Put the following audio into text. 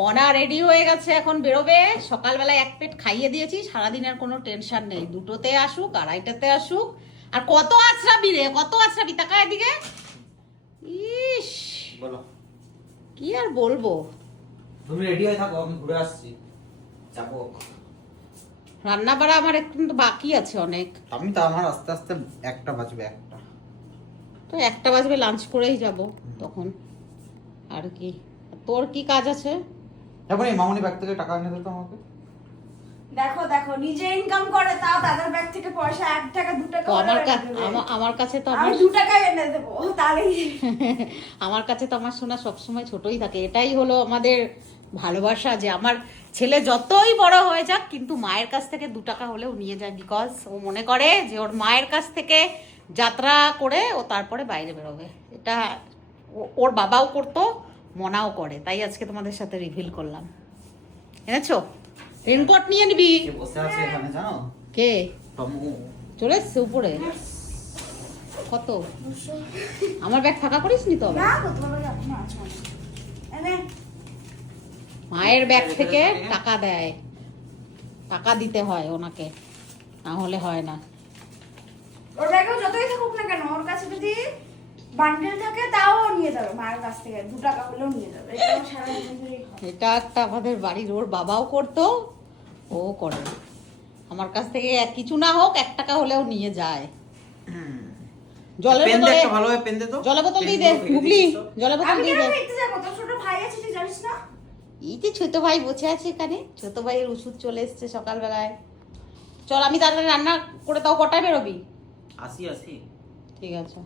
মনা রেডি হয়ে গেছে, এখন বেরোবে। সকালবেলায় এক পেট খাইয়ে দিয়েছি, সারাদিন আর কোনো টেনশন নেই। দুটোতে আসুক, আড়াইটাতে আসুক। আর কত আছড়াবি রে, কত আছড়াবি, তাকা এদিকে। ইস, বলো কি আর বলবো। তুমি রেডি হয়ে থাকো, আমি ঘুরে আসছি, যাবো। রান্না বাড়া আমার একটু বাকি আছে অনেক। আমি তো আমার আস্তে আস্তে 1টা বাজবে, 1টা তো 1টা বাজবে, লাঞ্চ করেই যাব তখন। আর কি, তোর কি কাজ আছে? এখন এই মামনি ব্যাগ থেকে টাকা এনে দিত আমাকে। দেখো দেখো, নিজে ইনকাম করে তাও দাদার ব্যাগ থেকে পয়সা 1 টাকা 2 টাকা তো আমার কাছে তো আমি 2 টাকা এনে দেবো তাহলেই। আমার কাছে তো আমার সোনা সবসময় ছোটই থাকে। এটাই হলো আমাদের ভালোবাসা, যে আমার ছেলে যতই বড় হয়ে যাক কিন্তু মায়ের কাছ থেকে 2 টাকা হলেও নিয়ে যায়। বিকজ ও মনে করে যে ওর মায়ের কাছ থেকে যাত্রা করে ও তারপরে বাইরে বেরোবে। এটা ওর বাবাও করতো, মনাও করে। তাই আজকে তোমাদের সাথে রিভিল করলাম। এনেছো? রেনকোট নিয়ে নিবি। কে বসে আছে এখানে জানো? কে টমু। চলে এসছে উপরে? কত? আমার ব্যাগ ফাঁকা করিস নি তো? না গো, তোমার ব্যাগ এখনো আছে অনেক। এনে মায়ের ব্যাগ থেকে টাকা দেয়, টাকা দিতে হয় ওনাকে, না হলে হয় না। ওর ব্যাগেও যতই থাকুক না কেন, ওর কাছে যদি বান্ডেল থাকে তাও ও নিয়ে যাবে মায়ের কাছ থেকে, 2 টাকা হলেও নিয়ে যাবে। এটা আমার সারা জীবন ধরেই হয়। এটা একটা আমাদের বাড়ির, ওর বাবাও করতো, ও করে। আমার কাছ থেকে কিছু না হোক 1 টাকা হলেও নিয়ে যায়। জলের পেন দে, বোতলে, একটা ভালোভাবে পেন দে তো। জলের বোতল দিয়ে দে গুগলি, জলের বোতল আমি দিয়ে কেন দে। দেখতে যাবো? তোর ছোট ভাই আছে, তুই জানিস না? এই যে ছোট ভাই বসে আছে এখানে, ছোট ভাইয়ের ওষুধ চলে এসছে সকালবেলায়। চল, আমি তাড়াতাড়ি রান্না করে, তাও কটায় বেরোবি? আসি। ঠিক আছে।